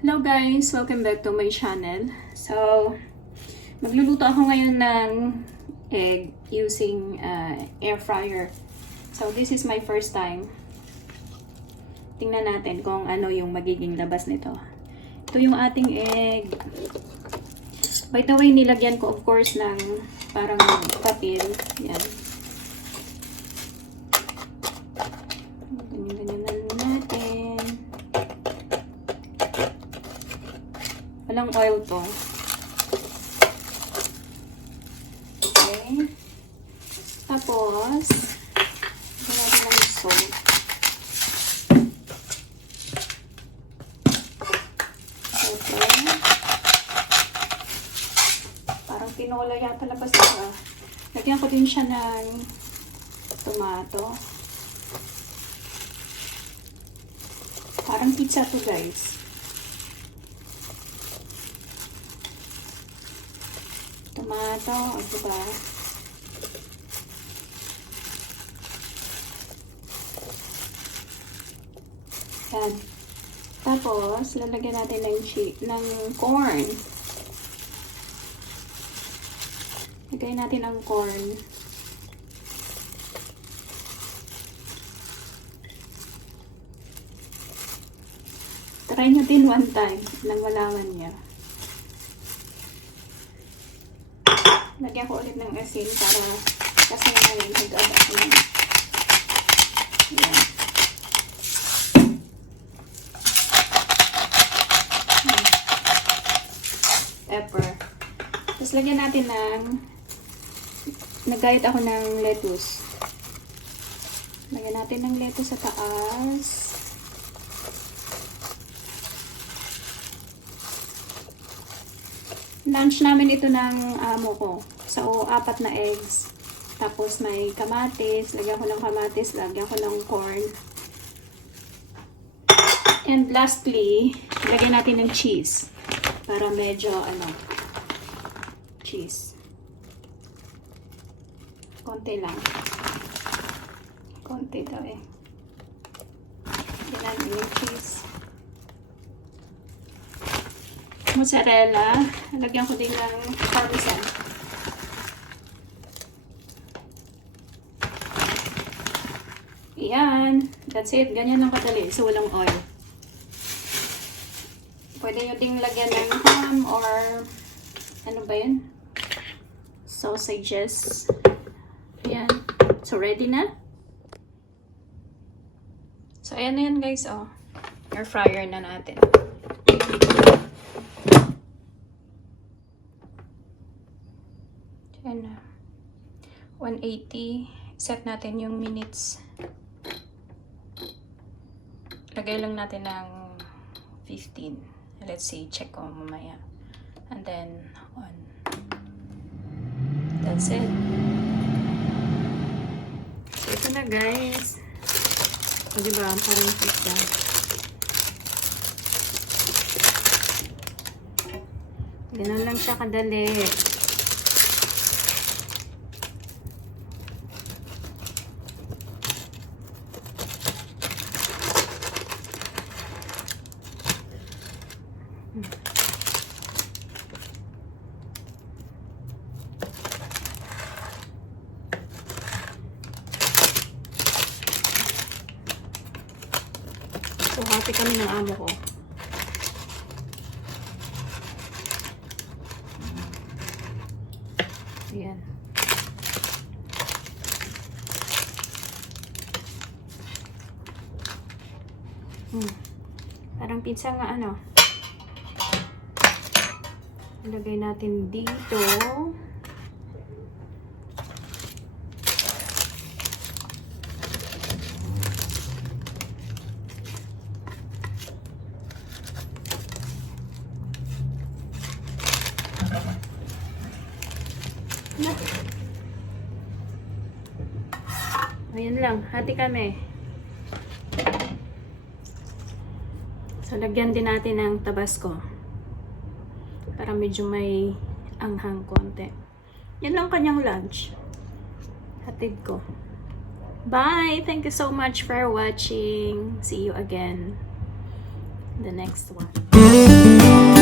Hello guys! Welcome back to my channel. So, magluluto ako ngayon ng egg using air fryer. So, this is my first time. Tingnan natin kung ano yung magiging labas nito. Ito yung ating egg. By the way, nilagyan ko of course ng parang papel. Yan. Ganyan natin. Walang oil to. Okay. Tapos, lagyan natin ng salt. Okay. Parang tinola yata labas ito. Lagyan ko din siya ng tomato. Parang pizza to guys. Tomato, o diba? Yan. Tapos, lalagyan natin ng corn. Lagay natin ang corn. Try nyo din one time nang malaman niya. Lagyan ko ulit ng asin para kasi ngayon mag-abas yan. Yan. Pepper. Tapos lagyan natin ng nag-gayat ako ng lettuce. Lagyan natin ng lettuce sa taas. Lunch namin ito ng amo ko. So, 4 na eggs. Tapos may kamatis. Lagyan ko ng kamatis. Lagyan ko ng corn. And lastly, lagyan natin ng cheese. Para medyo, cheese. Konti lang. Konti daw eh. Lagyan natin yung cheese. Mozzarella. Lagyan ko din ng parmesan. Ayan. That's it. Ganyan lang kadali. So, walang oil. Pwede nyo ding lagyan ng ham or ano ba yun? Sausages. Ayan. So, ready na? So, ayan na yan guys. Oh. Air fryer na natin. Ayan na. 180. Set natin yung minutes. Lagay lang natin ng 15. Let's see. Check ko mamaya. And then, on. That's it. So, ito na guys. O, diba? Parang pizza. Ganun lang siya kadali. So, happy kami ng amo ko. Ayan. Parang pizza nga ilagay natin dito. Ayan lang, hati kami. So, lagyan din natin ng tabasco. Para medyo may anghang konti. Yan lang kanyang lunch. Hatid ko. Bye! Thank you so much for watching. See you again. the next one.